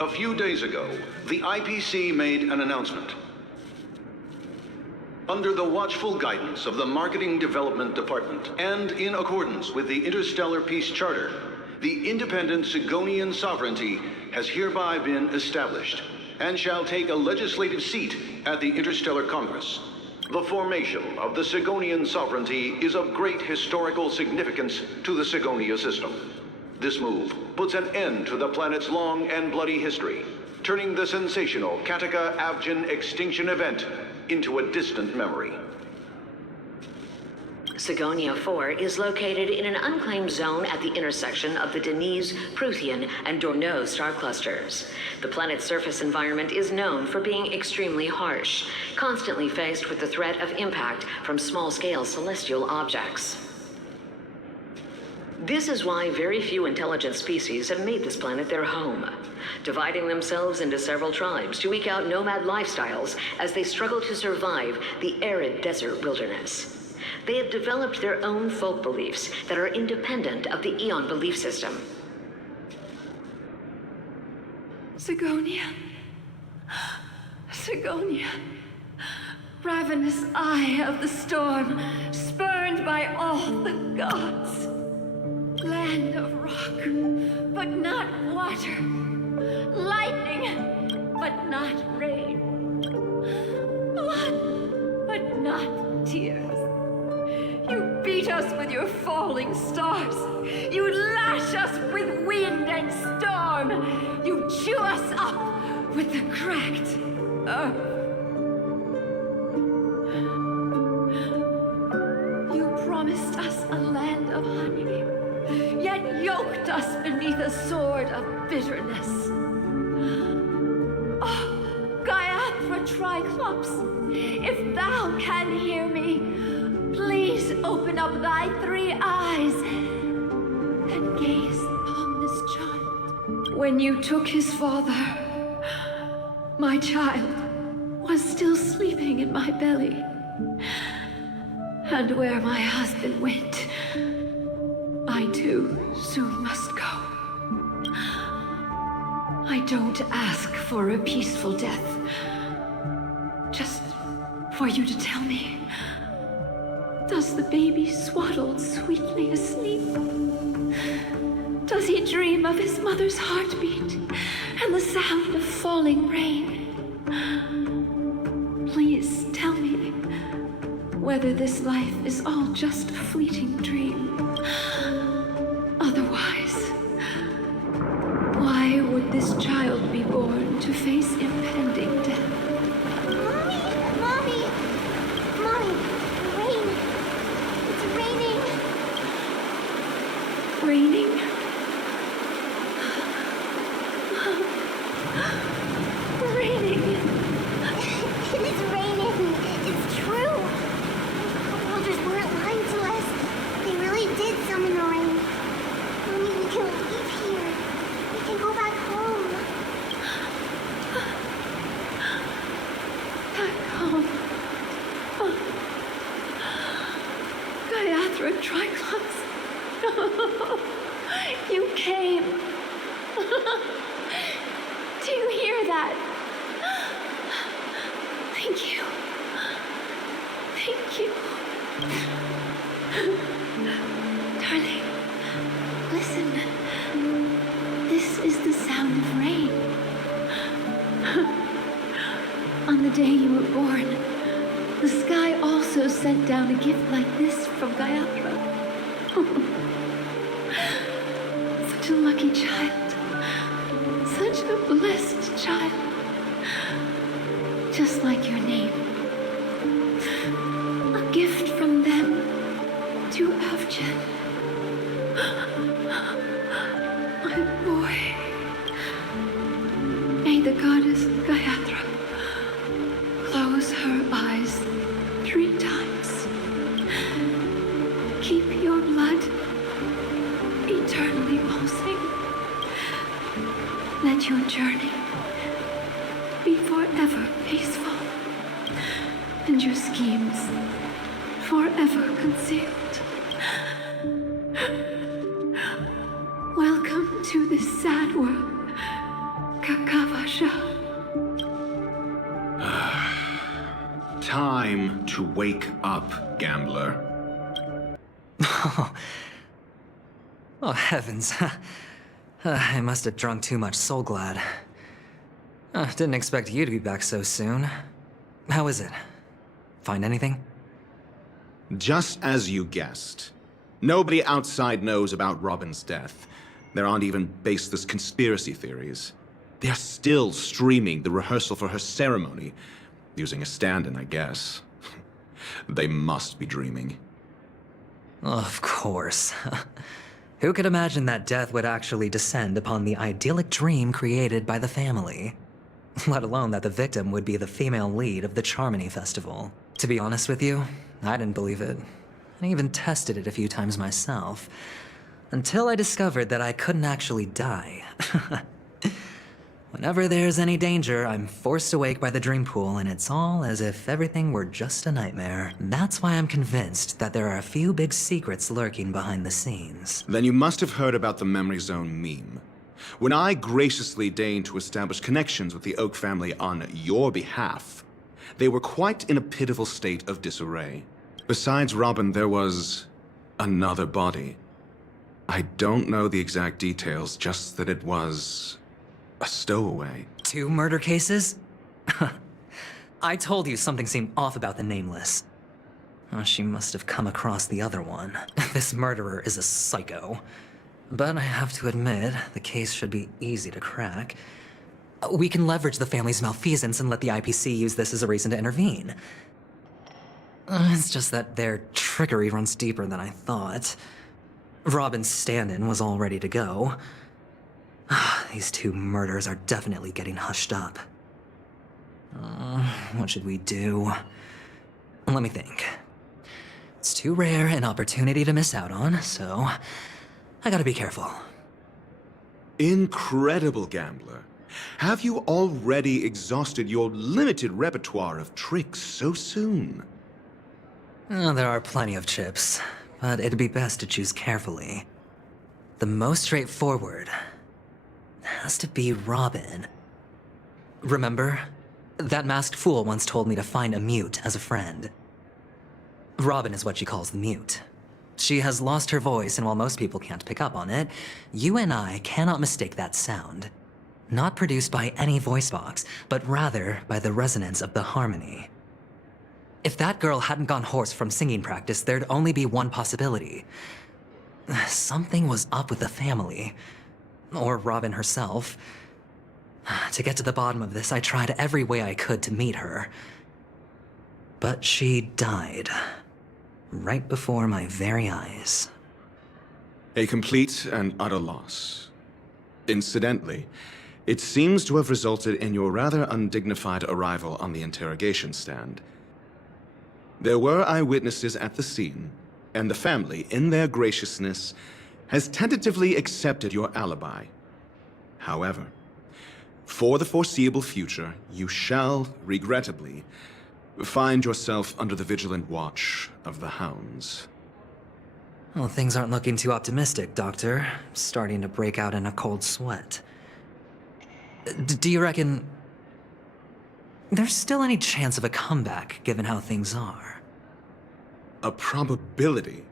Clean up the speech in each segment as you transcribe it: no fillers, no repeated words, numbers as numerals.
A few days ago, the IPC made an announcement. Under the watchful guidance of the Marketing Development Department, and in accordance with the Interstellar Peace Charter, the independent Sigonian sovereignty has hereby been established, and shall take a legislative seat at the Interstellar Congress. The formation of the Sigonian sovereignty is of great historical significance to the Sigonia system. This move puts an end to the planet's long and bloody history, turning the sensational Kataka-Avgin extinction event into a distant memory. Sigonia 4 is located in an unclaimed zone at the intersection of the Denise, Prothean, and Dorneau star clusters. The planet's surface environment is known for being extremely harsh, constantly faced with the threat of impact from small-scale celestial objects. This is why very few intelligent species have made this planet their home, dividing themselves into several tribes to eke out nomad lifestyles as they struggle to survive the arid desert wilderness. They have developed their own folk beliefs that are independent of the Eon belief system. Sigonia. Sigonia. Ravenous eye of the storm, spurned by all the gods. Land of rock, but not water. Lightning, but not rain. Blood, but not tears. You beat us with your falling stars. You lash us with wind and storm. You chew us up with the cracked earth. You promised us a land of honey, yet yoked us beneath a sword of bitterness. Oh, Gaiathra Triclops, if thou can hear me, please open up thy three eyes and gaze upon this child. When you took his father, my child was still sleeping in my belly. And where my husband went, I too soon must go. I don't ask for a peaceful death, just for you to tell me, does the baby swaddle sweetly asleep? Does he dream of his mother's heartbeat and the sound of falling rain? Please tell me whether this life is all just a fleeting dream. Otherwise, why would this child be born to face impending death? Mommy! Rain! It's raining! Raining? Raining! It is raining! It's true! The Elders weren't lying to us. They really did summon the rain. Mommy, we can leave here. We can go back home. Back home. Gaiathra Triclops. You came. Do you hear that? Thank you. Thank you. Darling, listen. This is the sound of rain. On the day you were born, the sky also sent down a gift like this from Gaiathra. Such a lucky child. Such a blessed child. Just like your name. A gift from them to Avgin. My boy. May the goddess Gaiathra close her eyes 3 times. Keep your blood eternally pulsing. Let your journey be forever peaceful, and your schemes forever concealed. Welcome to this sad world, Kakavasha. Time to wake up, gambler. Oh, heavens. I must have drunk too much Soul Glad. Didn't expect you to be back so soon. How is it? Find anything? Just as you guessed. Nobody outside knows about Robin's death. There aren't even baseless conspiracy theories. They're still streaming the rehearsal for her ceremony. Using a stand-in, I guess. They must be dreaming. Of course. Who could imagine that death would actually descend upon the idyllic dream created by the family? Let alone that the victim would be the female lead of the Charmony Festival. To be honest with you, I didn't believe it. I even tested it a few times myself. Until I discovered that I couldn't actually die. Whenever there's any danger, I'm forced awake by the dream pool, and it's all as if everything were just a nightmare. That's why I'm convinced that there are a few big secrets lurking behind the scenes. Then you must have heard about the Memory Zone meme. When I graciously deigned to establish connections with the Oak family on your behalf, they were quite in a pitiful state of disarray. Besides Robin, there was another body. I don't know the exact details, just that it was a stowaway. 2 murder cases? I told you something seemed off about the Nameless. Oh, she must have come across the other one. This murderer is a psycho. But I have to admit, the case should be easy to crack. We can leverage the family's malfeasance and let the IPC use this as a reason to intervene. It's just that their trickery runs deeper than I thought. Robin's stand-in was all ready to go. These 2 murders are definitely getting hushed up. What should we do? Let me think. It's too rare an opportunity to miss out on, so I gotta be careful. Incredible, gambler. Have you already exhausted your limited repertoire of tricks so soon? There are plenty of chips, but it'd be best to choose carefully. The most straightforward has to be Robin. Remember? That masked fool once told me to find a mute as a friend. Robin is what she calls the mute. She has lost her voice, and while most people can't pick up on it, you and I cannot mistake that sound. Not produced by any voice box, but rather by the resonance of the harmony. If that girl hadn't gone hoarse from singing practice, there'd only be one possibility. Something was up with the family. Or Robin herself. To get to the bottom of this, I tried every way I could to meet her. But she died. Right before my very eyes. A complete and utter loss. Incidentally, it seems to have resulted in your rather undignified arrival on the interrogation stand. There were eyewitnesses at the scene, and the family, in their graciousness, has tentatively accepted your alibi. However, for the foreseeable future, you shall, regrettably, find yourself under the vigilant watch of the hounds. Well, things aren't looking too optimistic, Doctor. Starting to break out in a cold sweat. Do you reckon there's still any chance of a comeback, given how things are? A probability?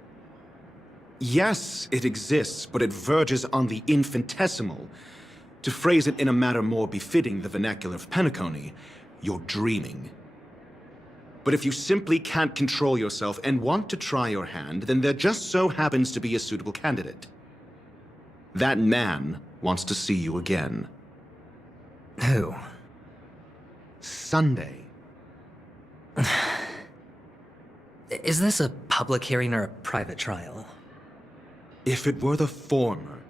Yes, it exists, but it verges on the infinitesimal. To phrase it in a manner more befitting the vernacular of Penacony, you're dreaming. But if you simply can't control yourself and want to try your hand, then there just so happens to be a suitable candidate. That man wants to see you again. Who? Sunday. Is this a public hearing or a private trial? If it were the former,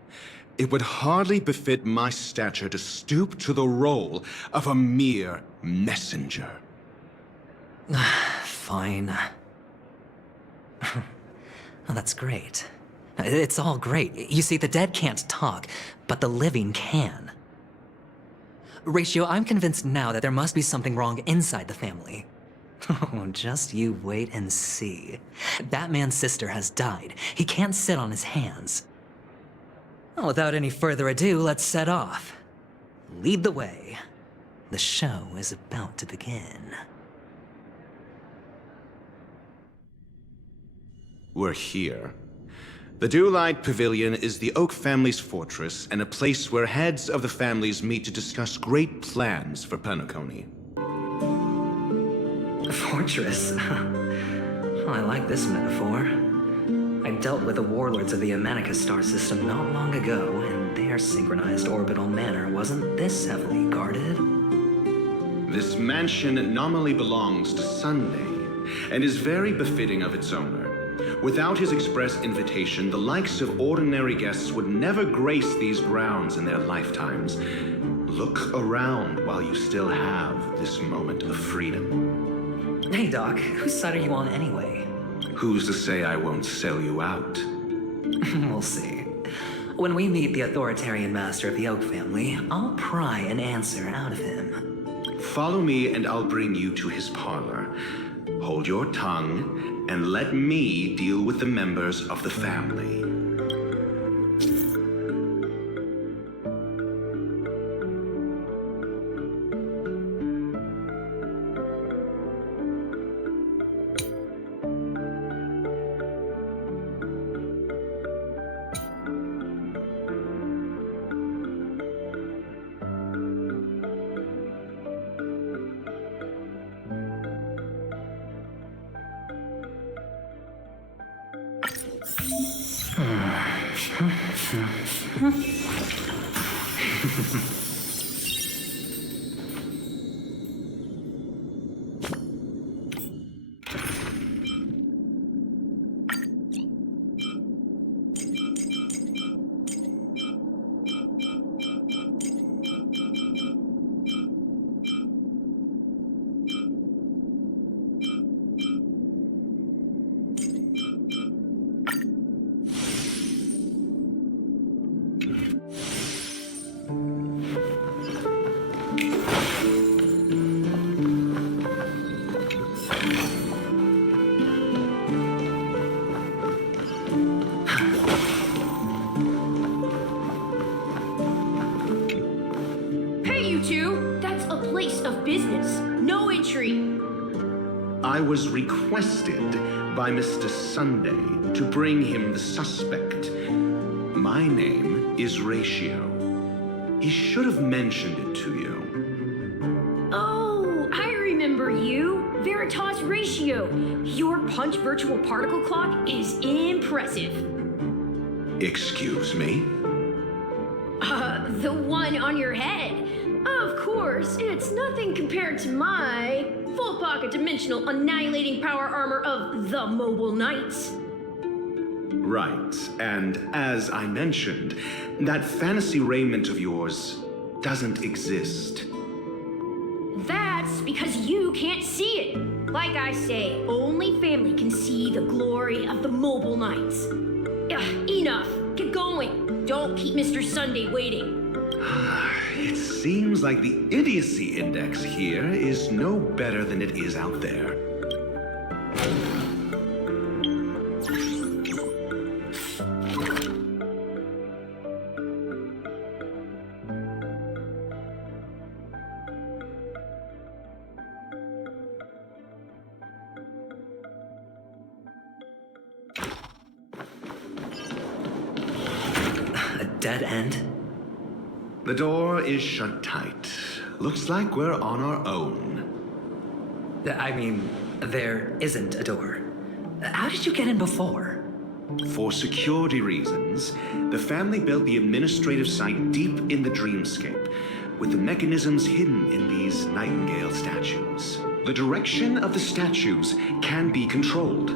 it would hardly befit my stature to stoop to the role of a mere messenger. Fine. Oh, that's great. It's all great. You see, the dead can't talk, but the living can. Ratio, I'm convinced now that there must be something wrong inside the family. Oh, just you wait and see. That man's sister has died. He can't sit on his hands. Well, without any further ado, let's set off. lead the way. The show is about to begin. We're here. The Dewlight Pavilion is the Oak family's fortress and a place where heads of the families meet to discuss great plans for Penacony. Fortress? Well, I like this metaphor. I dealt with the warlords of the Honkai Star system not long ago, and their synchronized orbital manor wasn't this heavily guarded. This mansion nominally belongs to Sunday, and is very befitting of its owner. Without his express invitation, the likes of ordinary guests would never grace these grounds in their lifetimes. Look around while you still have this moment of freedom. Hey, Doc, whose side are you on anyway? Who's to say I won't sell you out? We'll see. When we meet the authoritarian master of the Oak family, I'll pry an answer out of him. Follow me and I'll bring you to his parlor. Hold your tongue and let me deal with the members of the family. I was requested by Mr. Sunday to bring him the suspect. My name is Ratio. He should have mentioned it to you. Oh, I remember you. Veritas Ratio. Your punch virtual particle clock is impressive. Excuse me? The one on your head. Of course, it's nothing compared to my full pocket dimensional annihilating power armor of the Mobile Knights. Right, and as I mentioned, that fantasy raiment of yours doesn't exist. That's because you can't see it. Like I say, only family can see the glory of the Mobile Knights. Enough. Get going. Don't keep Mr. Sunday waiting. It seems like the idiocy index here is no better than it is out there. A dead end? The door is shut tight. Looks like we're on our own. I mean, there isn't a door. How did you get in before? For security reasons, the family built the administrative site deep in the dreamscape, with the mechanisms hidden in these nightingale statues. The direction of the statues can be controlled.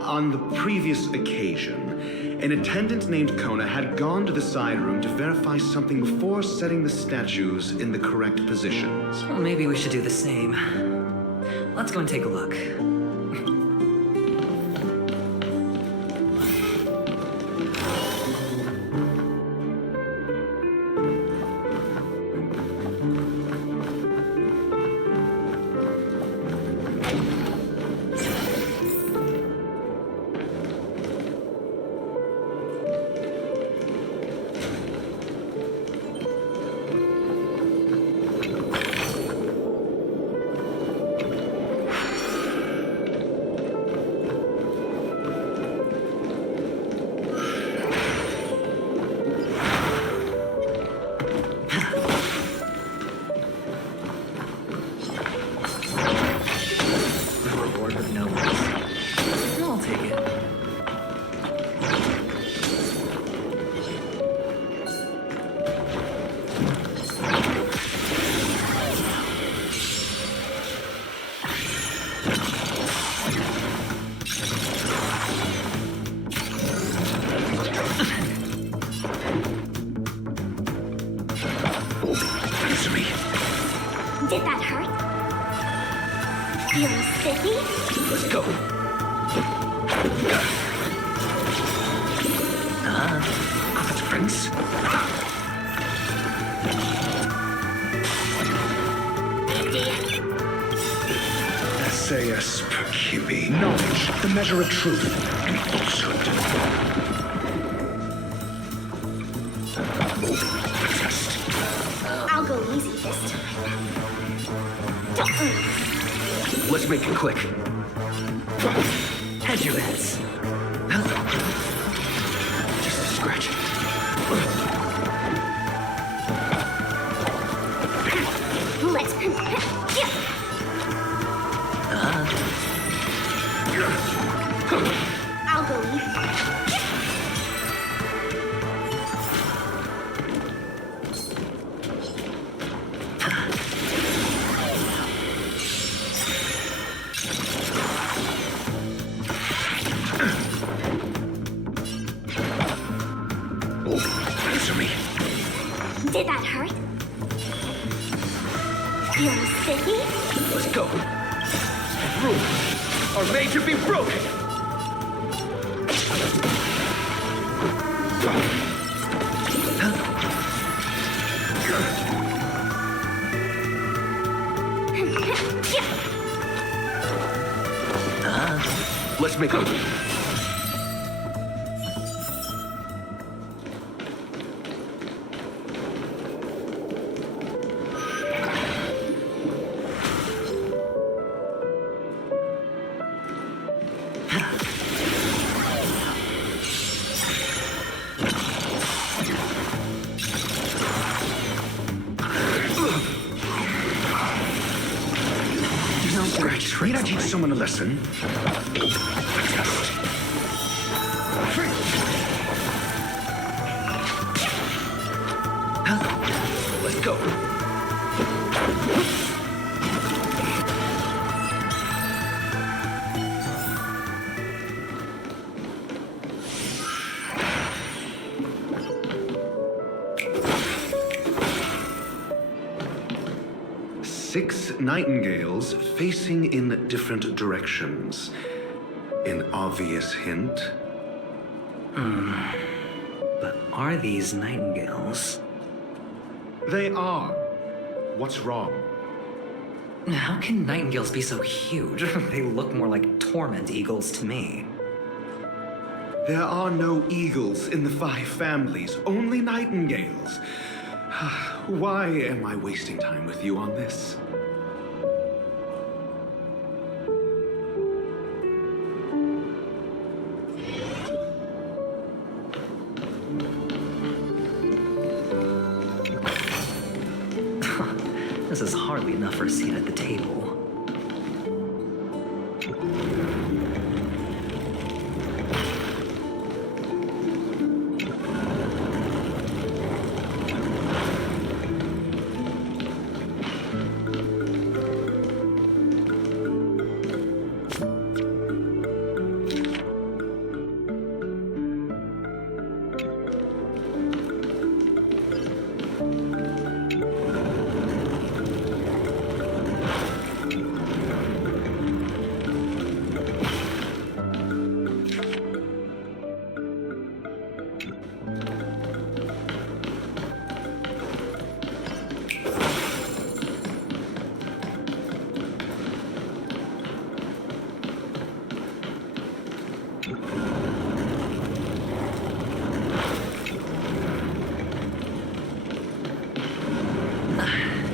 On the previous occasion, an attendant named Kona had gone to the side room to verify something before setting the statues in the correct positions. Well, maybe we should do the same. Let's go and take a look. Answer me. Did that hurt? Feeling spiffy? Let's go. That's Prince. SAS per QB. Knowledge, the measure of truth and falsehood. Test. I'll go easy this time. Let's make it quick. Hedge your bets. Just a scratch. Let's... I'll go easy. Answer me. Did that hurt? Feeling spiffy? Let's go. Rules are made to be broken. Let's make a... Scratch. Need I teach someone a lesson? Test. Let's go. Six nightingales facing in different directions. An obvious hint. But are these nightingales? They are. What's wrong? How can nightingales be so huge? They look more like torment eagles to me. There are no eagles in the 5 families, only nightingales. Why am I wasting time with you on this? This is hardly enough for a seat at the table.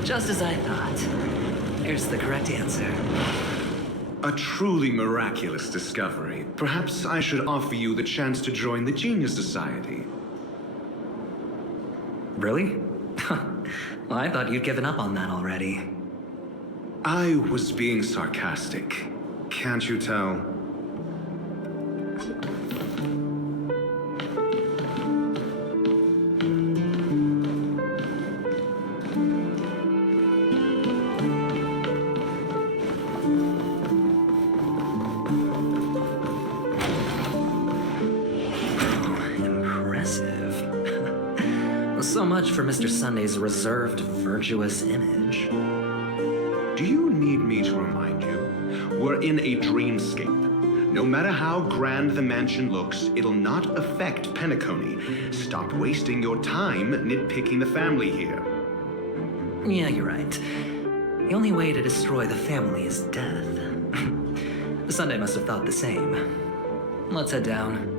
Just as I thought. There's the correct answer. A truly miraculous discovery. Perhaps I should offer you the chance to join the Genius Society. Really? Well, I thought you'd given up on that already. I was being sarcastic. Can't you tell? Impressive. So much for Mr. Sunday's reserved, virtuous image. Do you need me to remind you? We're in a dreamscape. No matter how grand the mansion looks, it'll not affect Penacony. Stop wasting your time nitpicking the family here. Yeah, you're right. The only way to destroy the family is death. Sunday must have thought the same. Let's head down.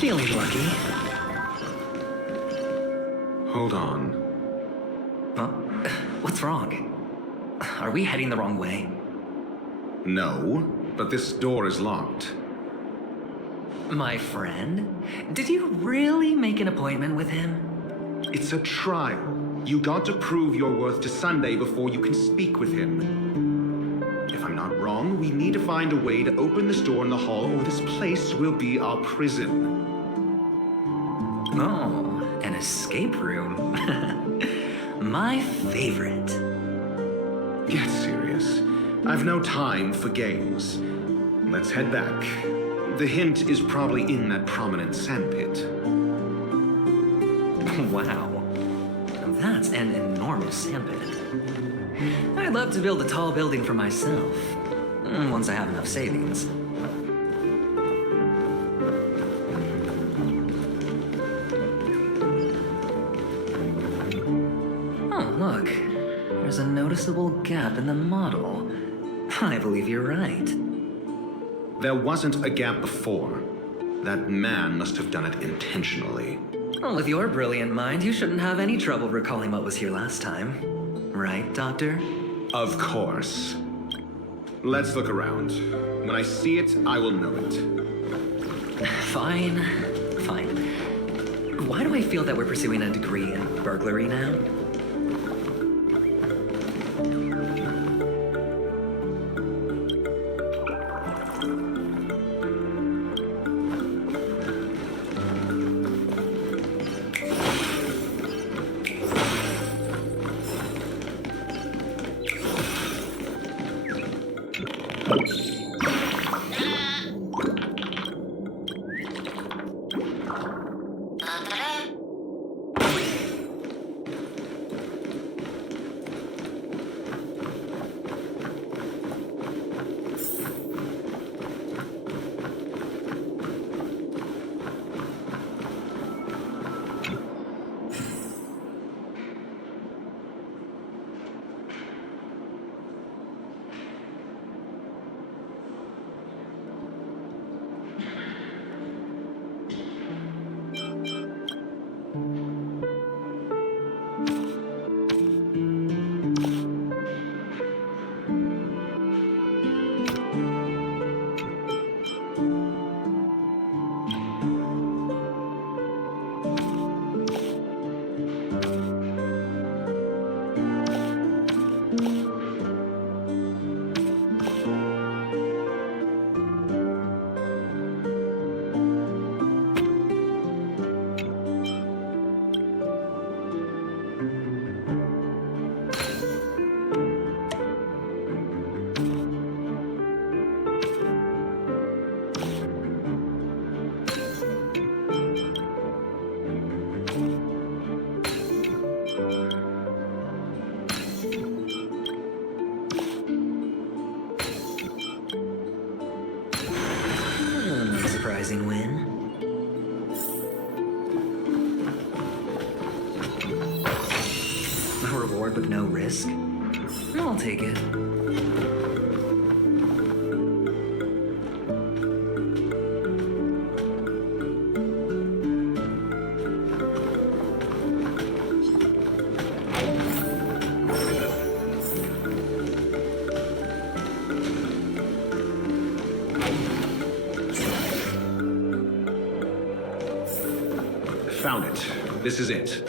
Feeling lucky. Hold on. Huh? What's wrong? Are we heading the wrong way? No, but this door is locked. My friend? Did you really make an appointment with him? It's a trial. You got to prove your worth to Sunday before you can speak with him. If I'm not wrong, we need to find a way to open this door in the hall, or this place will be our prison. Oh, an escape room. My favorite. Get serious. I've no time for games. Let's head back. The hint is probably in that prominent sandpit. Wow. That's an enormous sandpit. I'd love to build a tall building for myself. Once I have enough savings. Oh, look. There's a noticeable gap in the model. I believe you're right. There wasn't a gap before. That man must have done it intentionally. Well, with your brilliant mind, you shouldn't have any trouble recalling what was here last time. Right, Doctor? Of course. Let's look around. When I see it, I will know it. Fine. Fine. Why do I feel that we're pursuing a degree in burglary now? tantalizing win. A reward with no risk? I'll take it. Found it. This is it.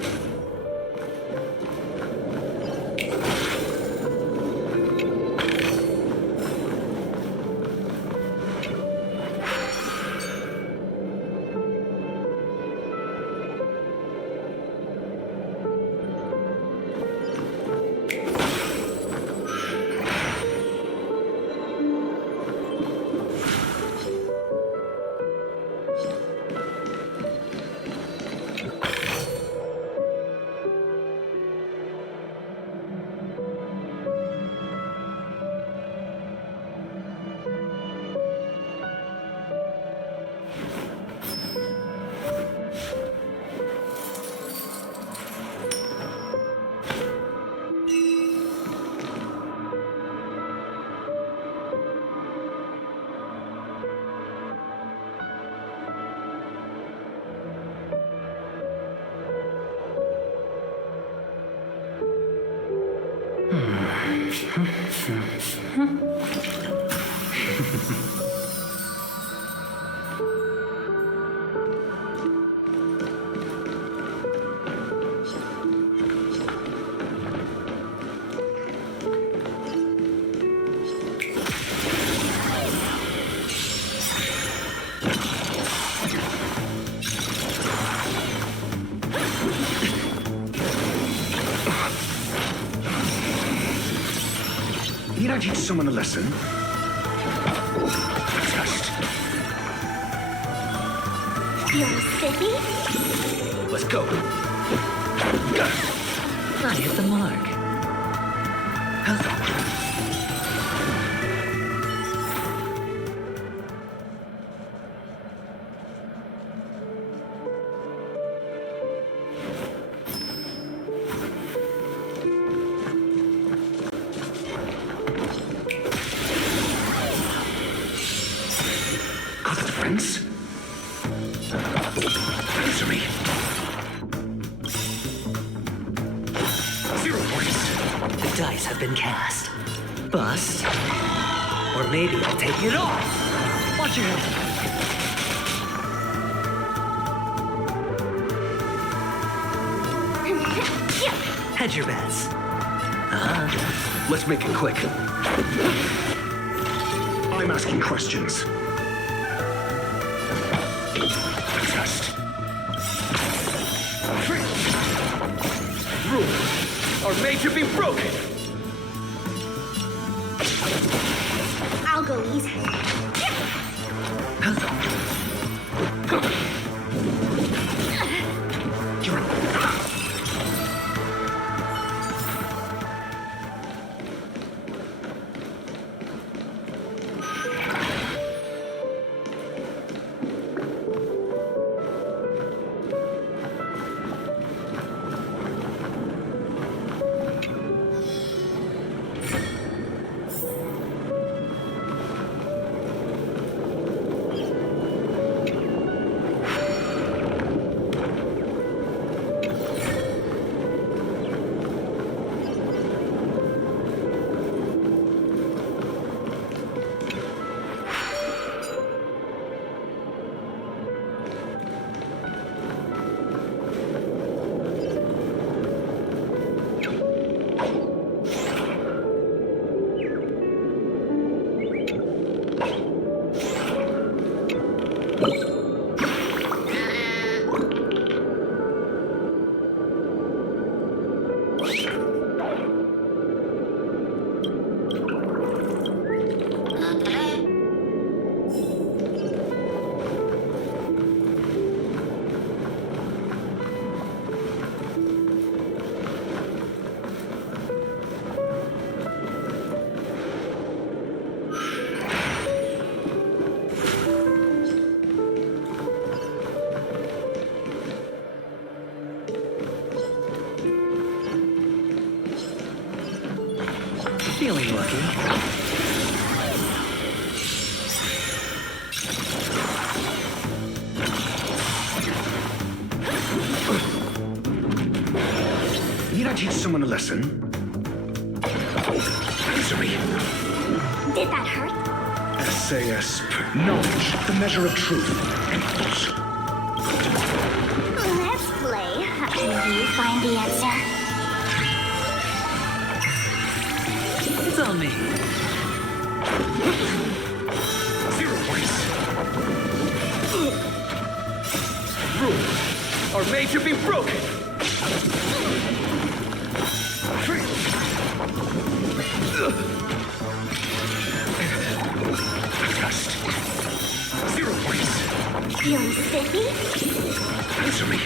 Need I teach someone a lesson? Test. You're sippy? Let's go. I hit the mark. Answer me. 0 points. The dice have been cast. Bust. Or maybe I'll take it off. Watch your head. Hedge your bets. Let's make it quick. I'm asking questions. Test. Rules are made to be broken. I'll go easy. Feeling lucky. Need I teach someone a lesson? Answer me. Did that hurt? SAS. Knowledge, the measure of truth and falsehood. Let's play. Will you find the answer? It's on me. 0 points. Rules are made to be broken. Just 0 points. Feeling spiffy? Answer me.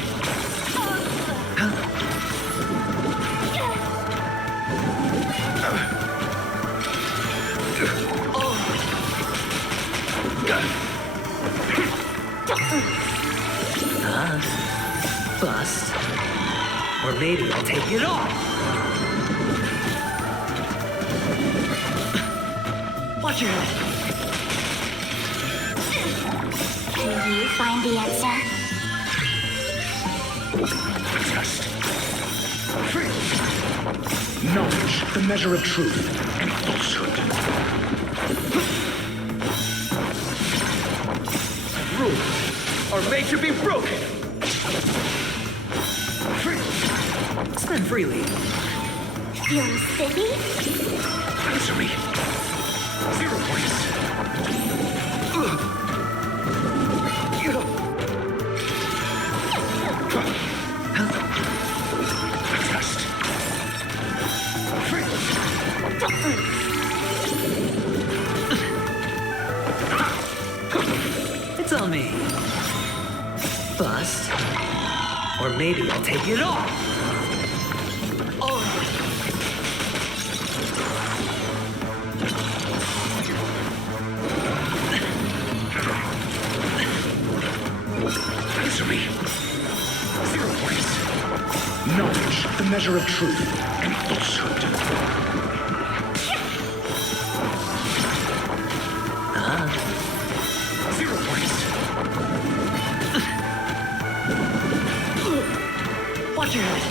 Bust. Or maybe I'll take it off. Watch your head. Will you find the answer? Just knowledge, the measure of truth and falsehood. Rules are made to be broken. Spend freely. Feeling spiffy? Answer me. 0 points. Just It's on me. Bust. Or maybe I'll take it off. answer me. 0 points. Knowledge, the measure of truth and falsehood. 0 points. Watch your head.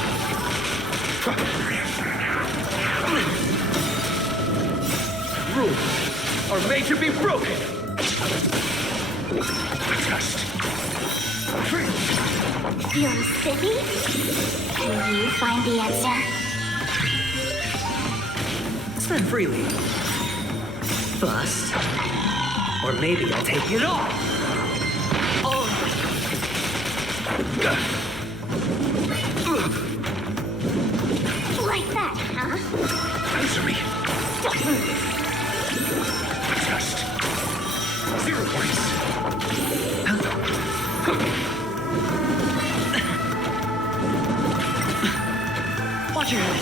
Rules are made to be broken. Just Feeling spiffy? Will you find the answer? Spend freely. Bust. Or maybe I'll take it off. Like that, huh? answer me. Just 0 points. Watch your head.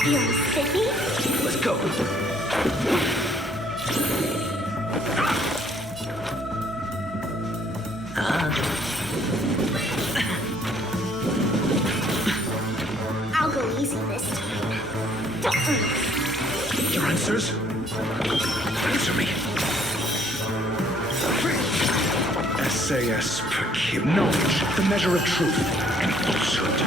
Feeling spiffy? Let's go. I'll go easy this time. Your answers? Answer me. SAS knowledge, the measure of truth and falsehood.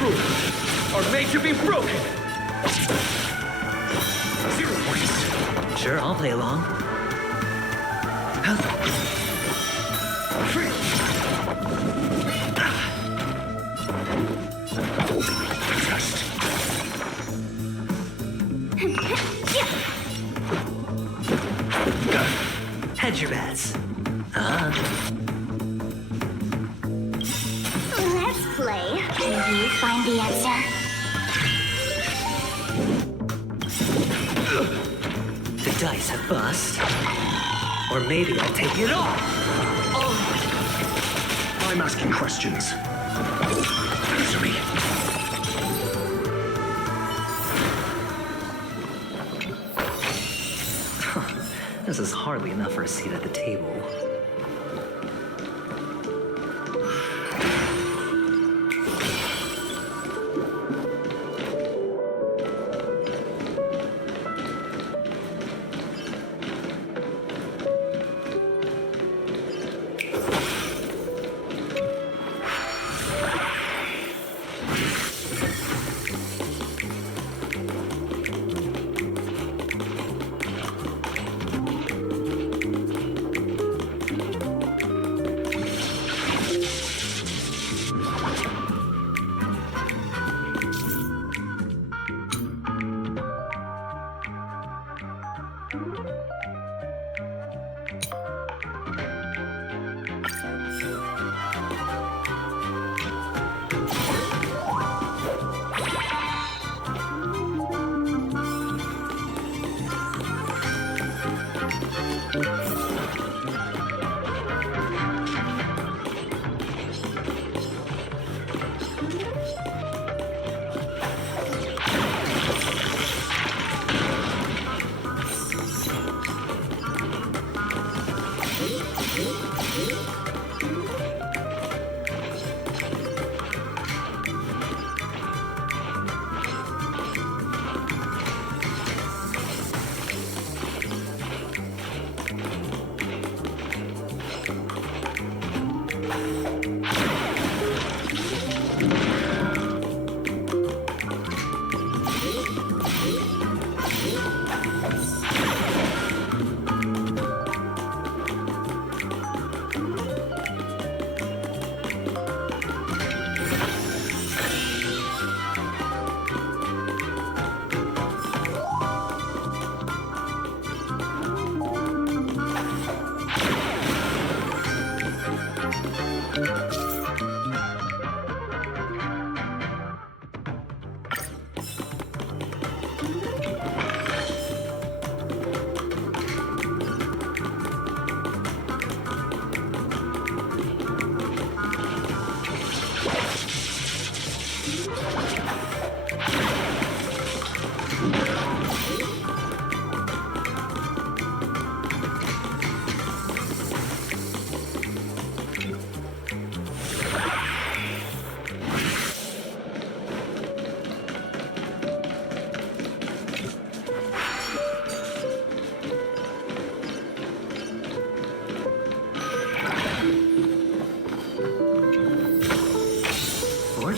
Rules are made to be broken. 0 points. Sure, I'll play along. Just Hedge your bets. Let's play. Will you find the answer? The dice have bust. Or maybe I'll take it off. I'm asking questions. Answer me. This is hardly enough for a seat at the table.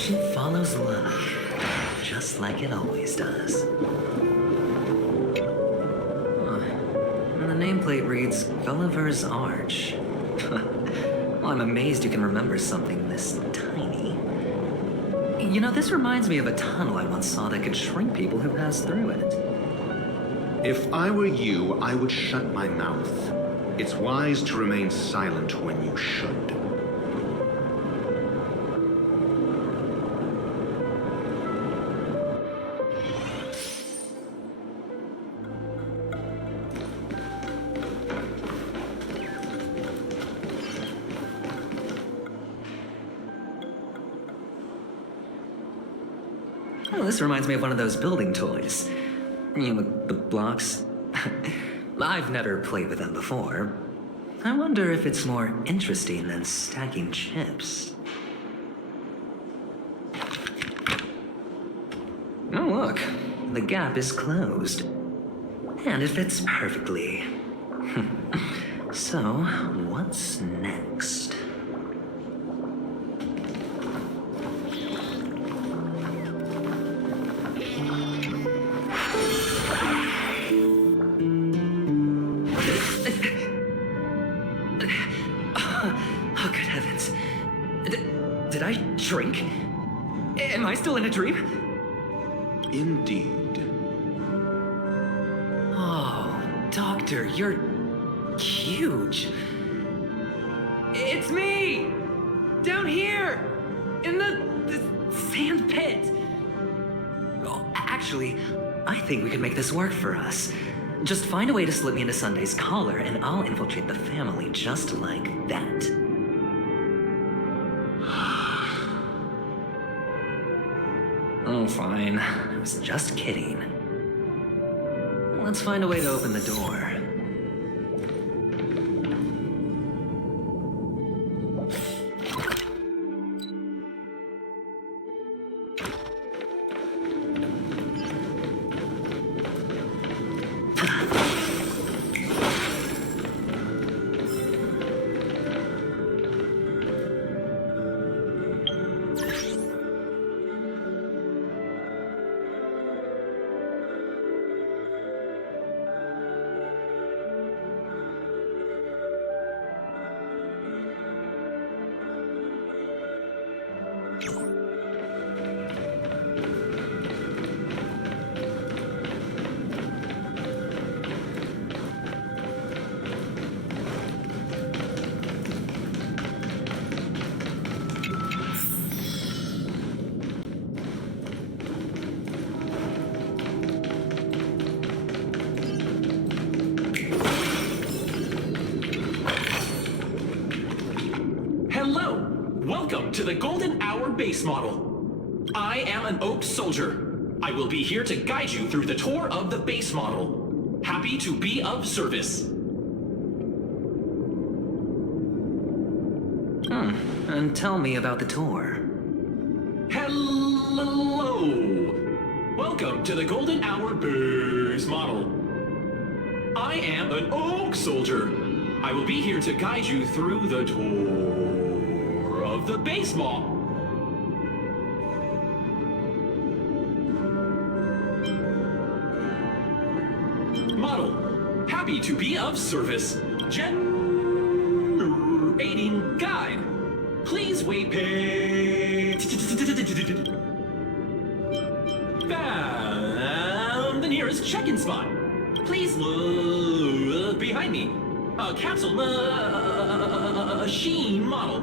Fortune follows luck, just like it always does. And the nameplate reads Gulliver's Arch. Well, I'm amazed you can remember something this tiny. You know, this reminds me of a tunnel I once saw that could shrink people who passed through it. If I were you, I would shut my mouth. It's wise to remain silent when you should. Oh, this reminds me of one of those building toys. You know, the blocks. I've never played with them before. I wonder if it's more interesting than stacking chips. Oh, look. The gap is closed. And it fits perfectly. So, what's next? Did I drink? Am I still in a dream? Indeed. Oh, Doctor, you're huge. It's me! Down here! In the sand pit! Oh, actually, I think we could make this work for us. Just find a way to slip me into Sunday's collar, and I'll infiltrate the family just like that. Oh, fine. I was just kidding. Let's find a way to open the door. Welcome to the Golden Hour base model. I am an Oak Soldier. I will be here to guide you through the tour of the base model. Happy to be of service. And tell me about the tour. Hello. Welcome to the Golden Hour base model. I am an Oak Soldier. I will be here to guide you through the tour of the base model. Happy to be of service. Generating guide. Please wait. Found the nearest check-in spot. Please look behind me. A capsule machine model.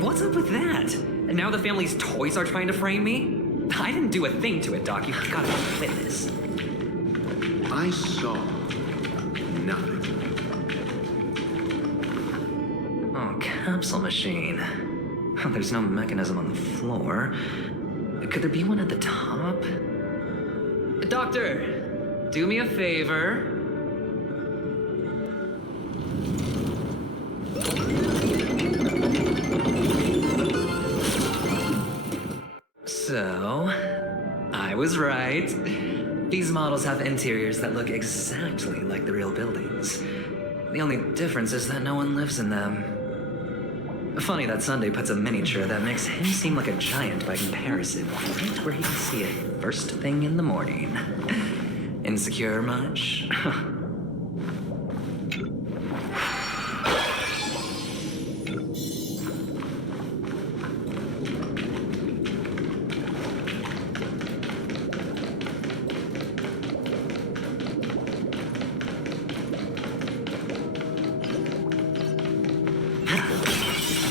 What's up with that? And now the family's toys are trying to frame me? I didn't do a thing to it, Doc. You gotta admit this. I saw nothing. Oh, capsule machine. There's no mechanism on the floor. Could there be one at the top? Doctor, do me a favor. So, I was right. These models have interiors that look exactly like the real buildings. The only difference is that no one lives in them. Funny that Sunday puts a miniature that makes him seem like a giant by comparison, right where he can see it first thing in the morning. Insecure much?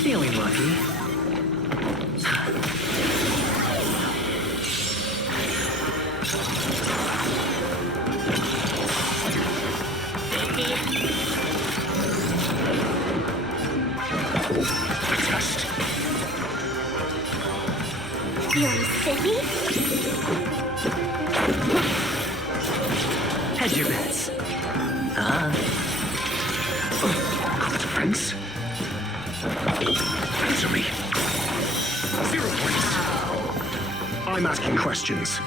Feeling lucky. Test. Feeling silly? Hedge your bets. Call it friends? Answer me. 0 points. I'm asking questions.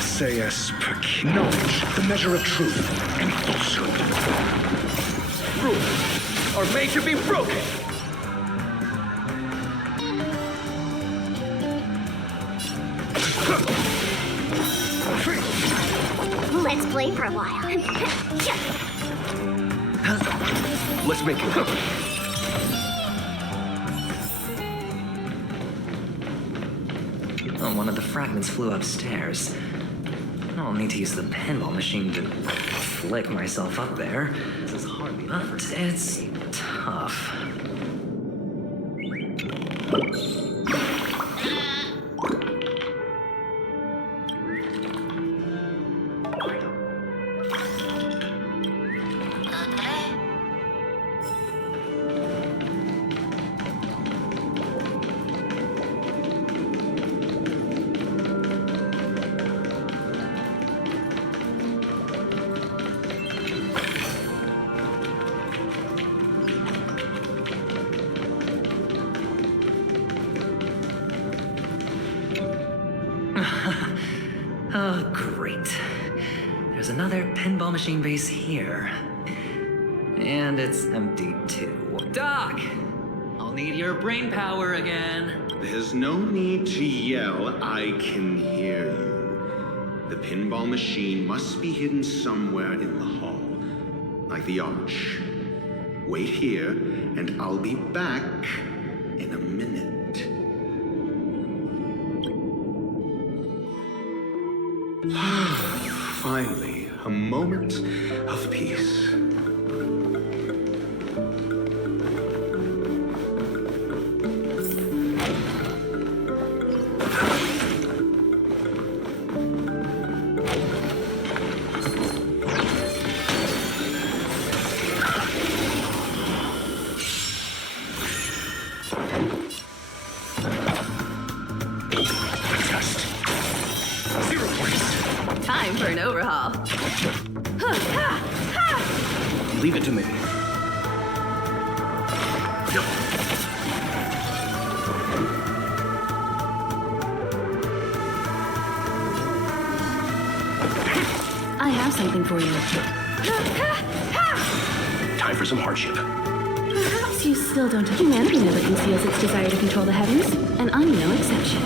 SAS per knowledge, the measure of truth and falsehood. Rules are made to be broken. Let's play for a while. Let's make it go. Oh, one of the fragments flew upstairs. I'll need to use the pinball machine to flick myself up there. This is hardly, but it's tough. Oh, great. There's another pinball machine base here. And it's empty, too. Doc! I'll need your brain power again. There's no need to yell. I can hear you. The pinball machine must be hidden somewhere in the hall, like the arch. Wait here, and I'll be back in a minute. Finally, a moment of peace. Time for an overhaul. Leave it to me. I have something for you. Time for some hardship. Perhaps you still don't. Humanity never conceals its desire to control the heavens, and I'm no exception.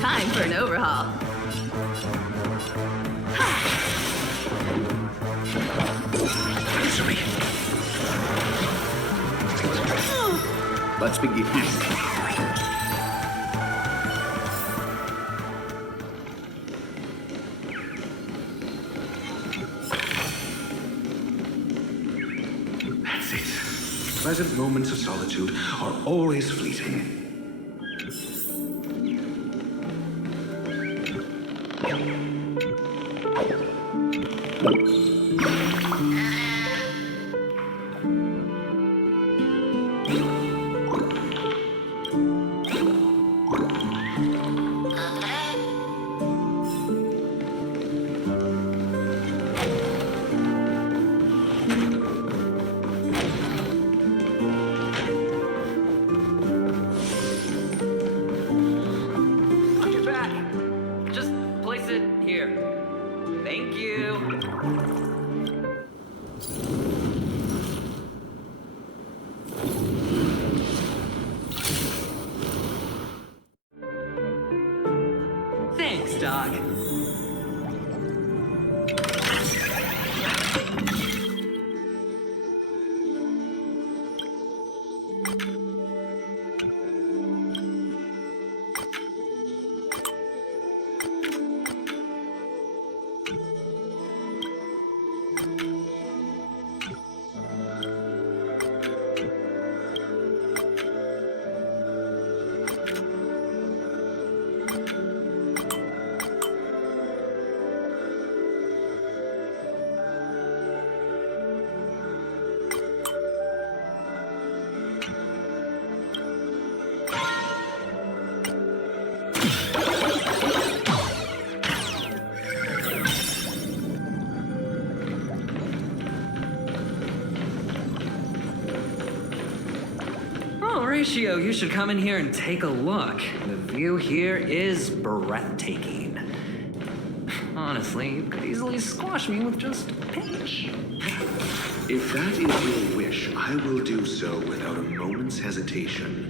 Time for an overhaul. Answer me. Let's begin. That's it. Pleasant moments of solitude are always fleeting. Doc. Ratio, you should come in here and take a look. The view here is breathtaking. Honestly, you could easily squash me with just a pinch. If that is your wish, I will do so without a moment's hesitation.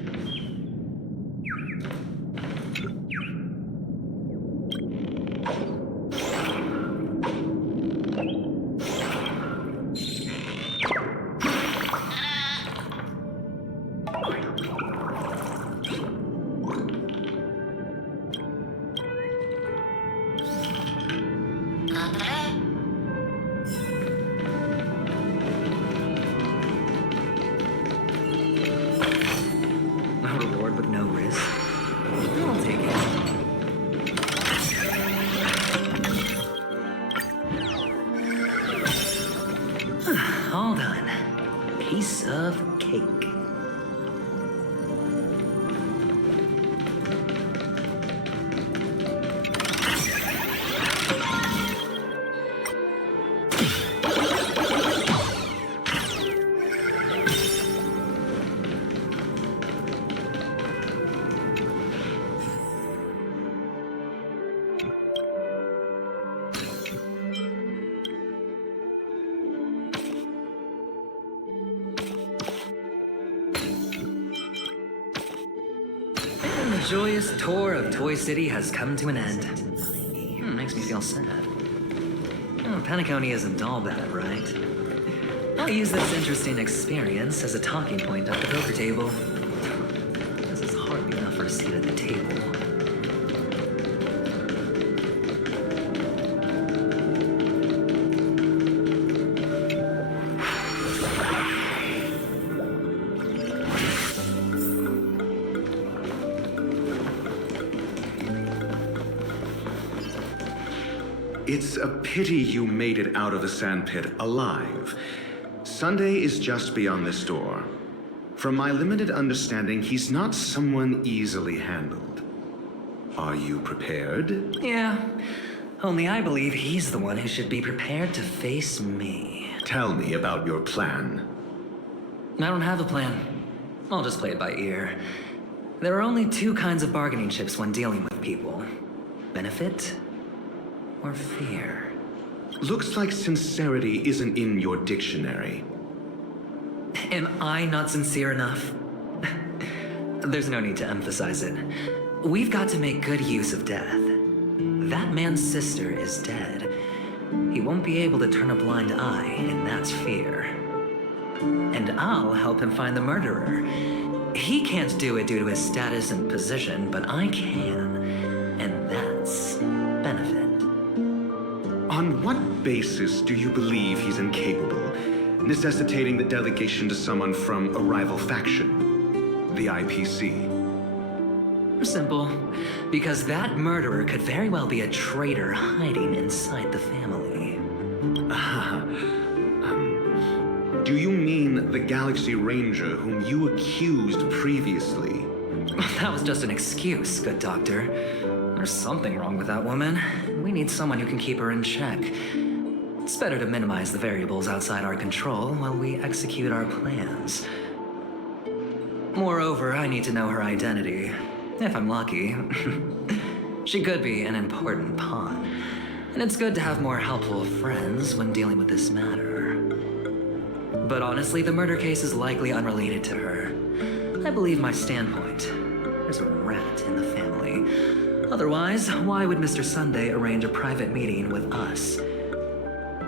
The joyous tour of Toy City has come to an end. Makes me feel sad. Oh, Penacony isn't all bad, right? I'll use this interesting experience as a talking point at the poker table. This is hardly enough for a seat at the table. It's a pity you made it out of the sandpit alive. Sunday is just beyond this door. From my limited understanding, he's not someone easily handled. Are you prepared? Yeah, only I believe he's the one who should be prepared to face me. Tell me about your plan. I don't have a plan. I'll just play it by ear. There are only two kinds of bargaining chips when dealing with people. Benefit or fear. Looks like sincerity isn't in your dictionary. Am I not sincere enough? There's no need to emphasize it. We've got to make good use of death. That man's sister is dead. He won't be able to turn a blind eye, and that's fear. And I'll help him find the murderer. He can't do it due to his status and position, but I can. And that's benefit. On what basis do you believe he's incapable, necessitating the delegation to someone from a rival faction, the IPC? Simple. Because that murderer could very well be a traitor hiding inside the family. Do you mean the Galaxy Ranger whom you accused previously? That was just an excuse, good doctor. There's something wrong with that woman. We need someone who can keep her in check. It's better to minimize the variables outside our control while we execute our plans. Moreover, I need to know her identity. If I'm lucky. She could be an important pawn. And it's good to have more helpful friends when dealing with this matter. But honestly, the murder case is likely unrelated to her. I believe my standpoint. There's a rat in the family. Otherwise, why would Mr. Sunday arrange a private meeting with us?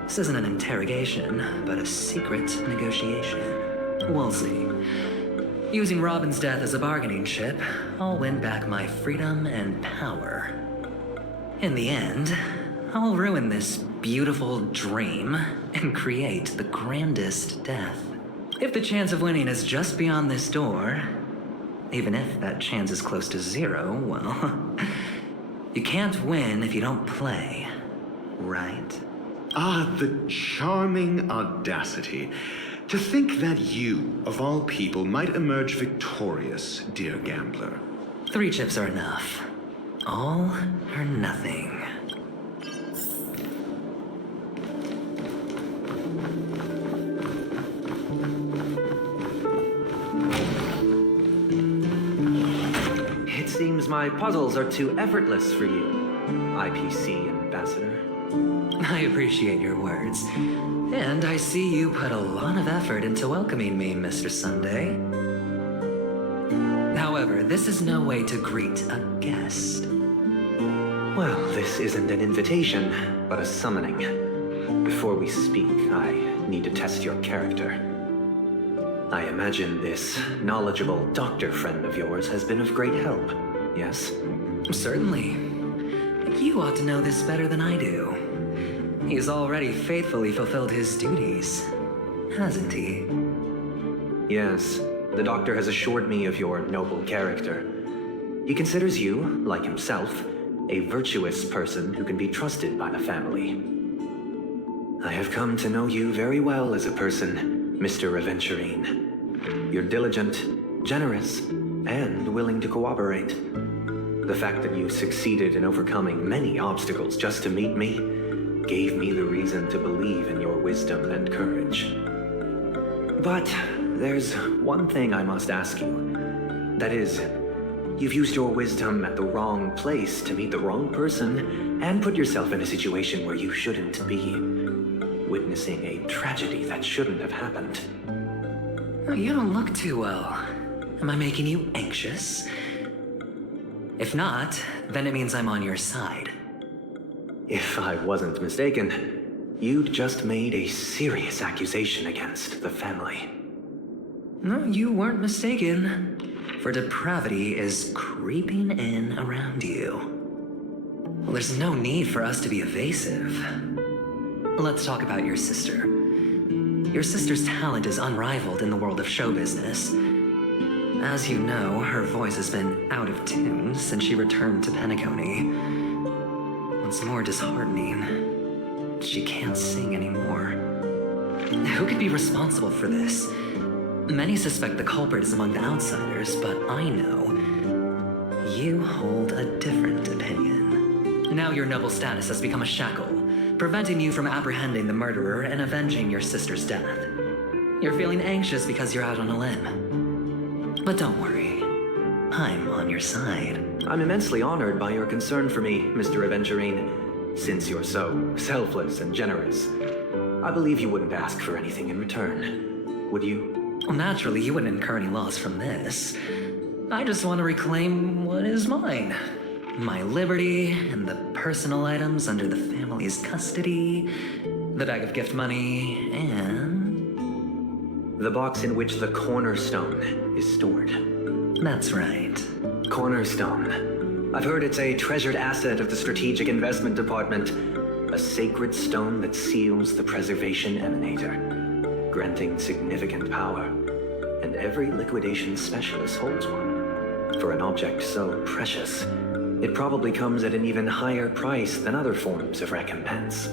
This isn't an interrogation, but a secret negotiation. We'll see. Using Robin's death as a bargaining chip, I'll win back my freedom and power. In the end, I'll ruin this beautiful dream and create the grandest death. If the chance of winning is just beyond this door, even if that chance is close to zero, well, you can't win if you don't play, right? Ah, the charming audacity. To think that you, of all people, might emerge victorious, dear gambler. 3 chips are enough. All or nothing. It seems my puzzles are too effortless for you, IPC Ambassador. I appreciate your words. And I see you put a lot of effort into welcoming me, Mr. Sunday. However, this is no way to greet a guest. Well, this isn't an invitation, but a summoning. Before we speak, I need to test your character. I imagine this knowledgeable doctor friend of yours has been of great help, yes? Certainly. You ought to know this better than I do. He's already faithfully fulfilled his duties, hasn't he? Yes, the doctor has assured me of your noble character. He considers you, like himself, a virtuous person who can be trusted by the family. I have come to know you very well as a person, Mr. Aventurine. You're diligent, generous, and willing to cooperate. The fact that you succeeded in overcoming many obstacles just to meet me gave me the reason to believe in your wisdom and courage. But there's one thing I must ask you. That is, you've used your wisdom at the wrong place to meet the wrong person and put yourself in a situation where you shouldn't be, witnessing a tragedy that shouldn't have happened. You don't look too well. Am I making you anxious? If not, then it means I'm on your side. If I wasn't mistaken, you'd just made a serious accusation against the family. No, you weren't mistaken. For depravity is creeping in around you. Well, there's no need for us to be evasive. Let's talk about your sister. Your sister's talent is unrivaled in the world of show business. As you know, her voice has been out of tune since she returned to Penacony. What's more disheartening, she can't sing anymore. Who could be responsible for this? Many suspect the culprit is among the outsiders, but I know you hold a different opinion. Now your noble status has become a shackle, preventing you from apprehending the murderer and avenging your sister's death. You're feeling anxious because you're out on a limb. But don't worry, I'm on your side. I'm immensely honored by your concern for me, Mr. Aventurine. Since you're so selfless and generous, I believe you wouldn't ask for anything in return, would you? Well, naturally, you wouldn't incur any loss from this. I just want to reclaim what is mine. My liberty and the personal items under the family's custody, the bag of gift money, and... the box in which the cornerstone is stored. That's right. Cornerstone. I've heard it's a treasured asset of the Strategic Investment Department. A sacred stone that seals the preservation emanator, granting significant power. And every liquidation specialist holds one. For an object so precious, it probably comes at an even higher price than other forms of recompense.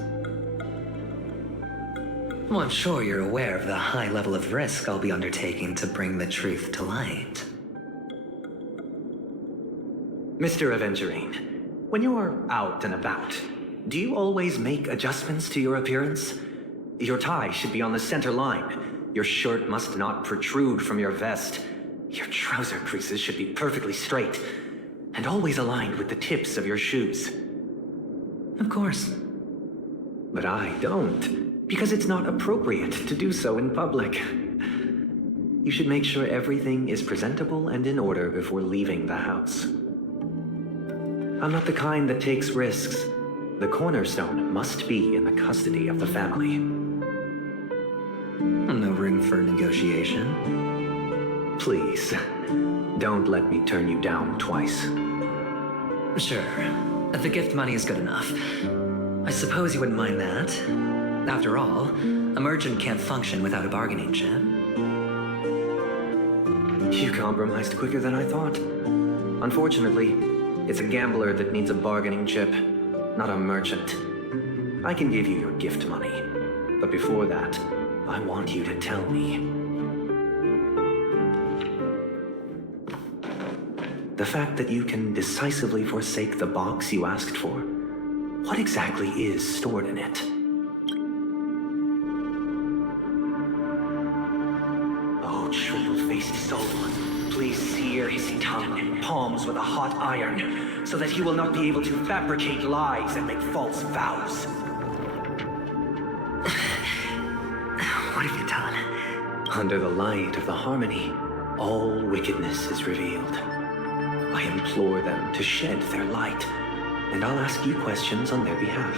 Well, I'm sure you're aware of the high level of risk I'll be undertaking to bring the truth to light. Mr. Aventurine, when you're out and about, do you always make adjustments to your appearance? Your tie should be on the center line. Your shirt must not protrude from your vest. Your trouser creases should be perfectly straight, and always aligned with the tips of your shoes. Of course. But I don't, because it's not appropriate to do so in public. You should make sure everything is presentable and in order before leaving the house. I'm not the kind that takes risks. The cornerstone must be in the custody of the family. No room for negotiation. Please, don't let me turn you down twice. Sure. The gift money is good enough. I suppose you wouldn't mind that. After all, a merchant can't function without a bargaining chip. You compromised quicker than I thought. Unfortunately, it's a gambler that needs a bargaining chip, not a merchant. I can give you your gift money, but before that, I want you to tell me. The fact that you can decisively forsake the box you asked for, what exactly is stored in it? Oh, triple-faced soul, please sear his tongue and palms with a hot iron, so that he will not be able to fabricate lies and make false vows. What have you done? Under the light of the harmony, all wickedness is revealed. I implore them to shed their light, and I'll ask you questions on their behalf.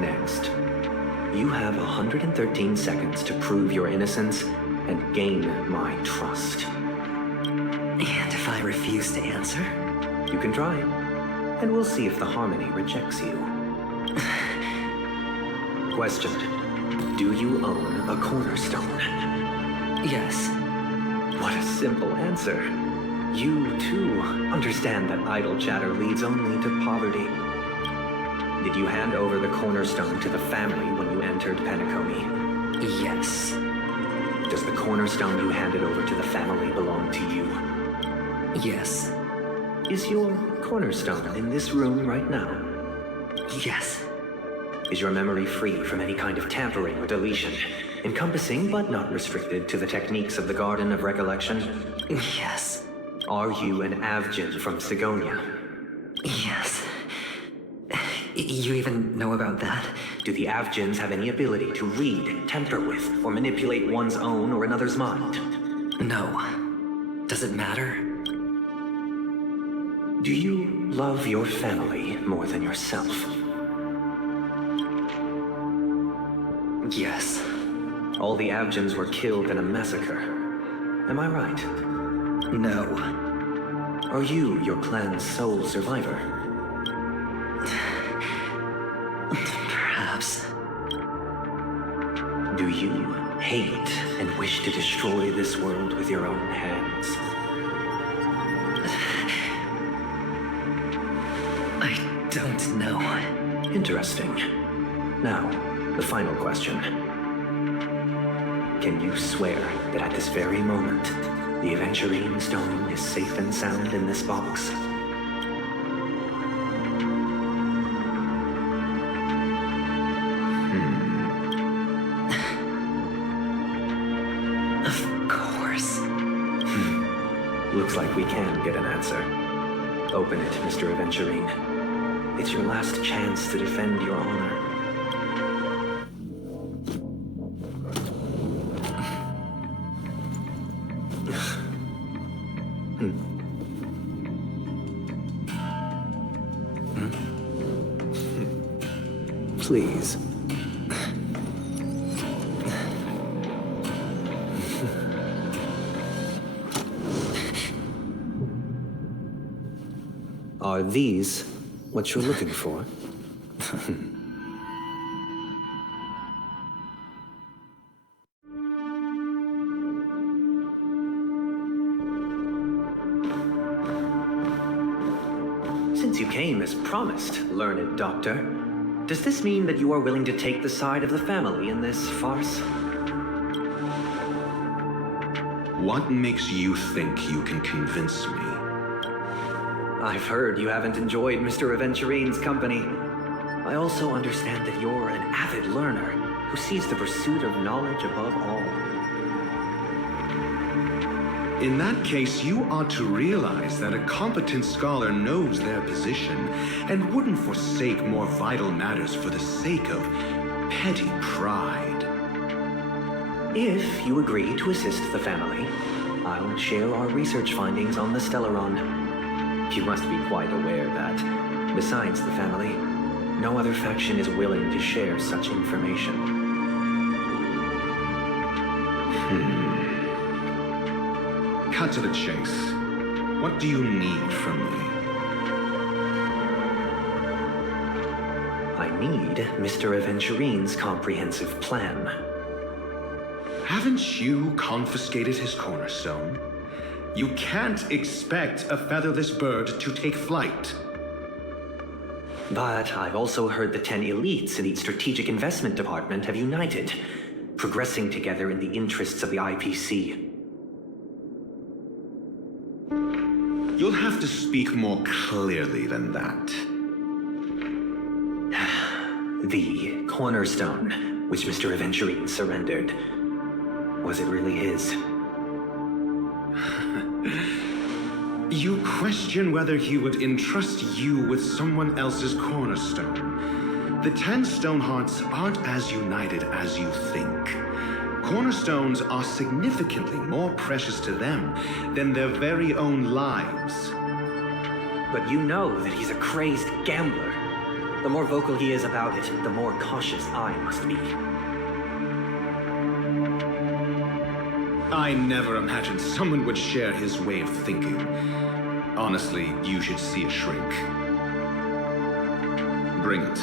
Next, you have 113 seconds to prove your innocence and gain my trust. And if I refuse to answer? You can try, and we'll see if the harmony rejects you. Question: do you own a cornerstone? Yes. What a simple answer. You, too, understand that idle chatter leads only to poverty. Did you hand over the cornerstone to the family when you entered Penacony? Yes. Does the cornerstone you handed over to the family belong to you? Yes. Is your cornerstone in this room right now? Yes. Is your memory free from any kind of tampering or deletion, encompassing but not restricted to the techniques of the Garden of Recollection? Yes. Are you an Avgin from Sigonia? Yes. You even know about that? Do the Avgins have any ability to read, tamper with, or manipulate one's own or another's mind? No. Does it matter? Do you love your family more than yourself? Yes. All the Avgins were killed in a massacre. Am I right? No. Are you your clan's sole survivor? Perhaps. Do you hate and wish to destroy this world with your own hands? I don't know. Interesting. Now, the final question. Can you swear that at this very moment, the Aventurine stone is safe and sound in this box? Of course. Looks like we can get an answer. Open it, Mr. Aventurine. It's your last chance to defend your honor. Please. Are these what you're looking for? Since you came as promised, learned doctor, does this mean that you are willing to take the side of the family in this farce? What makes you think you can convince me? I've heard you haven't enjoyed Mr. Aventurine's company. I also understand that you're an avid learner who sees the pursuit of knowledge above all. In that case, you ought to realize that a competent scholar knows their position and wouldn't forsake more vital matters for the sake of petty pride. If you agree to assist the family, I'll share our research findings on the Stellaron. You must be quite aware that, besides the family, no other faction is willing to share such information. Cut to the chase. What do you need from me? I need Mr. Aventurine's comprehensive plan. Haven't you confiscated his cornerstone? You can't expect a featherless bird to take flight. But I've also heard the 10 elites in the Strategic Investment Department have united, progressing together in the interests of the IPC. You'll have to speak more clearly than that. The cornerstone, which Mr. Aventurine surrendered. Was it really his? You question whether he would entrust you with someone else's cornerstone. The 10 Stonehearts aren't as united as you think. Cornerstones are significantly more precious to them than their very own lives. But you know that he's a crazed gambler. The more vocal he is about it, the more cautious I must be. I never imagined someone would share his way of thinking. Honestly, you should see a shrink. Bring it.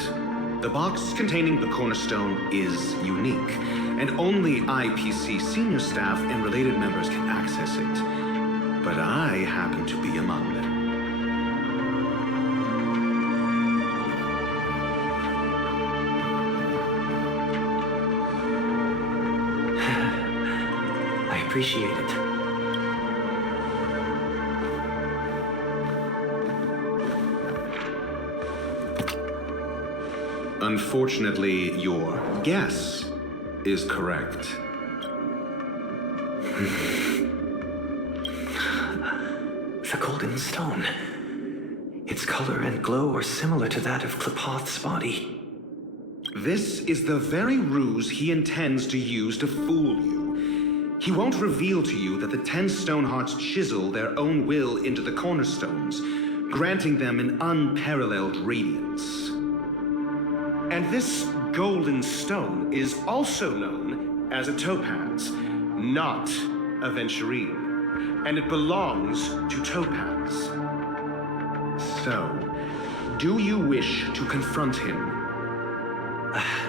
The box containing the cornerstone is unique, and only IPC senior staff and related members can access it. But I happen to be among them. I appreciate it. Unfortunately, your guess is correct. The golden stone. Its color and glow are similar to that of Klepoth's body. This is the very ruse he intends to use to fool you. He won't reveal to you that the 10 Stonehearts chisel their own will into the cornerstones, granting them an unparalleled radiance. And this golden stone is also known as a topaz, not a Aventurine, and it belongs to Topaz. So, do you wish to confront him?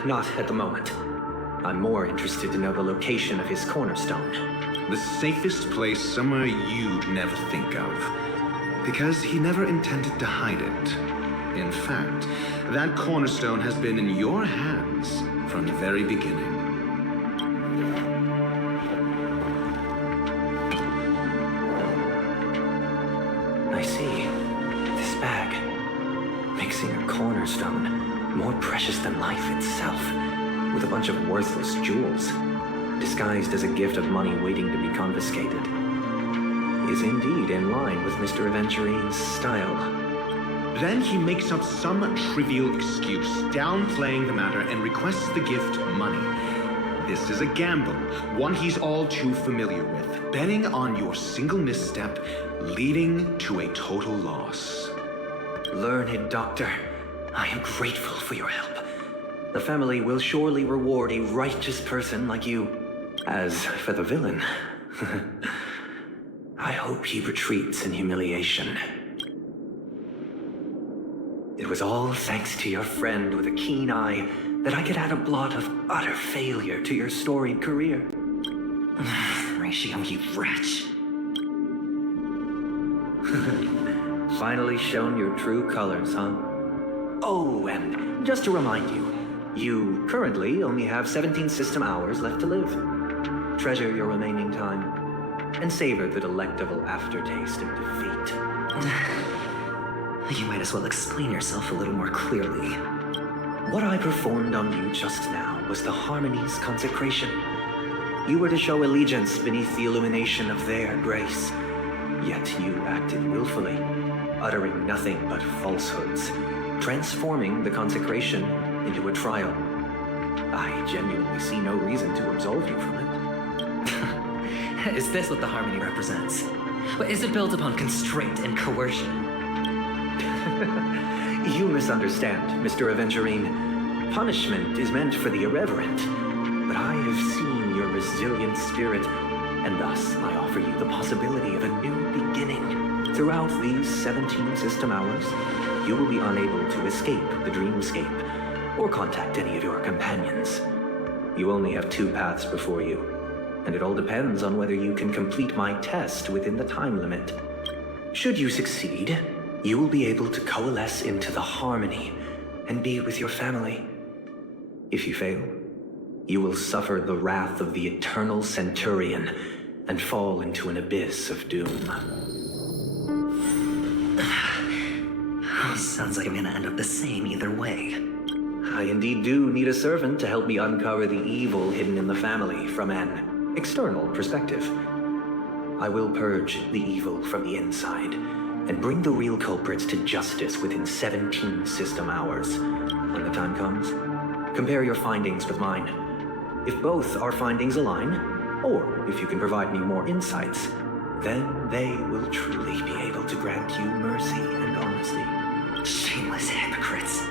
Not at the moment. I'm more interested to know the location of his cornerstone. The safest place somewhere you'd never think of. Because he never intended to hide it. In fact, that cornerstone has been in your hands from the very beginning. I see. This bag. Mixing a cornerstone, more precious than life itself, with a bunch of worthless jewels, disguised as a gift of money waiting to be confiscated, is indeed in line with Mr. Aventurine's style. Then he makes up some trivial excuse, downplaying the matter, and requests the gift money. This is a gamble, one he's all too familiar with, betting on your single misstep, leading to a total loss. Learned doctor, I am grateful for your help. The family will surely reward a righteous person like you. As for the villain, I hope he retreats in humiliation. It was all thanks to your friend with a keen eye that I could add a blot of utter failure to your storied career. Ratio, you wretch. Finally shown your true colors, huh? Oh, and just to remind you, you currently only have 17 system hours left to live. Treasure your remaining time, and savor the delectable aftertaste of defeat. You might as well explain yourself a little more clearly. What I performed on you just now was the Harmony's consecration. You were to show allegiance beneath the illumination of their grace. Yet you acted willfully, uttering nothing but falsehoods, transforming the consecration into a trial. I genuinely see no reason to absolve you from it. Is this what the Harmony represents? Is it built upon constraint and coercion? You misunderstand, Mr. Aventurine. Punishment is meant for the irreverent. But I have seen your resilient spirit, and thus I offer you the possibility of a new beginning. Throughout these 17 system hours, you will be unable to escape the dreamscape or contact any of your companions. You only have 2 paths before you, and it all depends on whether you can complete my test within the time limit. Should you succeed, you will be able to coalesce into the harmony and be with your family. If you fail, you will suffer the wrath of the eternal Centurion and fall into an abyss of doom. Sounds like I'm gonna end up the same either way. I indeed do need a servant to help me uncover the evil hidden in the family from an external perspective. I will purge the evil from the inside and bring the real culprits to justice within 17 system hours. When the time comes, compare your findings with mine. If both our findings align, or if you can provide me more insights, then they will truly be able to grant you mercy and honesty. Shameless hypocrites.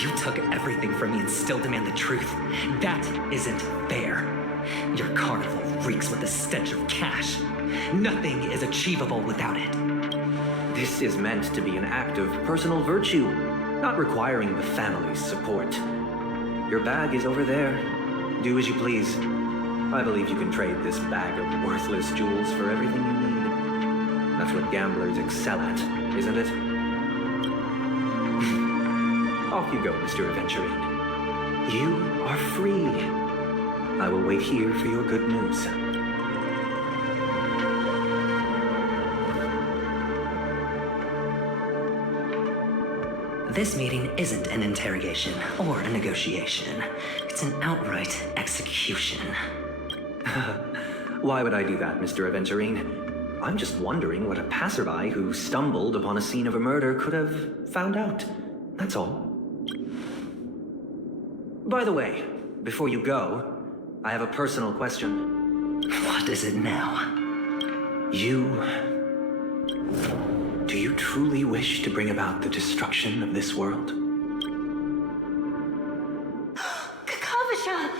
You took everything from me and still demand the truth. That isn't fair. Your carnival reeks with the stench of cash. Nothing is achievable without it. This is meant to be an act of personal virtue, not requiring the family's support. Your bag is over there. Do as you please. I believe you can trade this bag of worthless jewels for everything you need. That's what gamblers excel at, isn't it? Off you go, Mr. Aventurine. You are free. I will wait here for your good news. This meeting isn't an interrogation or a negotiation. It's an outright execution. Why would I do that, Mr. Aventurine? I'm just wondering what a passerby who stumbled upon a scene of a murder could have found out. That's all. By the way, before you go, I have a personal question. What is it now? Do you truly wish to bring about the destruction of this world? Kakavasha!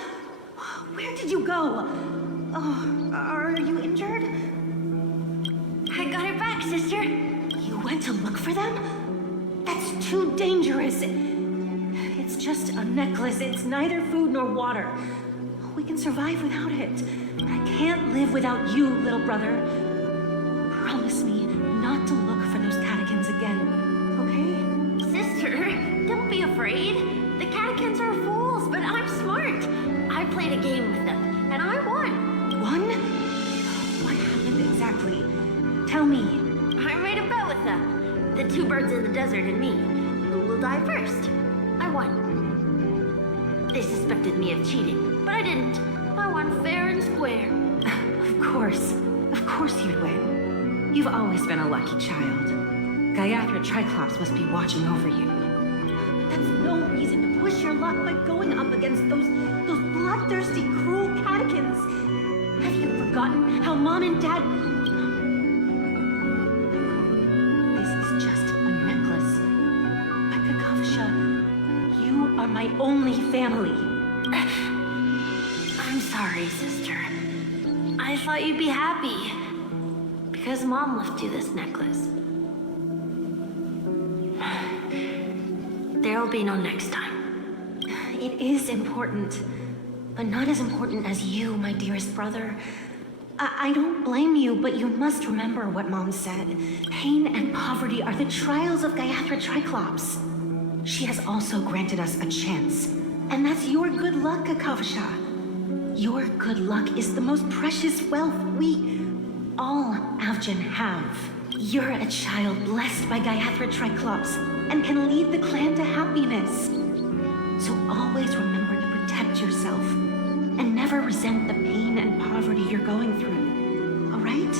Where did you go? Oh, are you injured? I got it back, sister. You went to look for them? That's too dangerous. It's just a necklace. It's neither food nor water. We can survive without it. But I can't live without you, little brother. Promise me not to look for those catechins again, okay? Sister, don't be afraid. The catechins are fools, but I'm smart. I played a game with them, and I won. Won? What happened exactly? Tell me. I made a bet with them. The 2 birds in the desert and me. Who will die first? I won. They suspected me of cheating, but I didn't. I won fair and square. Of course you'd win. You've always been a lucky child. Gaiathra Triclops must be watching over you. That's no reason to push your luck by going up against those bloodthirsty, cruel catechins. Have you forgotten how Mom and Dad... This is just a necklace. But Kakavasha, you are my only family. I'm sorry, sister. I thought you'd be happy. Because Mom left you this necklace. There'll be no next time. It is important, but not as important as you, my dearest brother. I don't blame you, but you must remember what Mom said. Pain and poverty are the trials of Gaiathra Triclops. She has also granted us a chance, and that's your good luck, Kakavasha. Your good luck is the most precious wealth we all Avgin have. You're a child blessed by Gaiathra Triclops and can lead the clan to happiness. So always remember to protect yourself and never resent the pain and poverty you're going through. All right?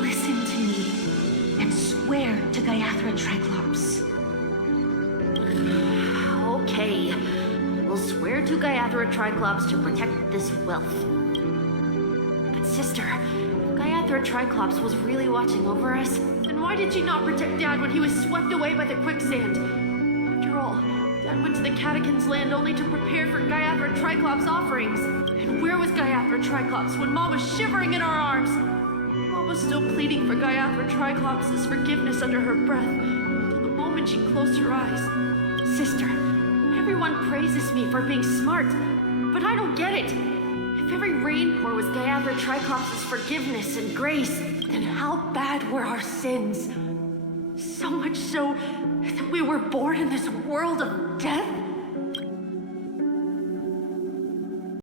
Listen to me and swear to Gaiathra Triclops. Okay. We'll swear to Gaiathra Triclops to protect this wealth. But sister, Gaiathra Gaiathra Triclops was really watching over us, then why did she not protect Dad when he was swept away by the quicksand? After all, Dad went to the Catechins' land only to prepare for Gaiathra Triclops' offerings. And where was Gaiathra Triclops when Mom was shivering in our arms? Mom was still pleading for Gaiathra Triclops' forgiveness under her breath, until the moment she closed her eyes. Sister, everyone praises me for being smart, but I don't get it. If every rainpour was Gaiathra Triclops' forgiveness and grace, then how bad were our sins? So much so that we were born in this world of death?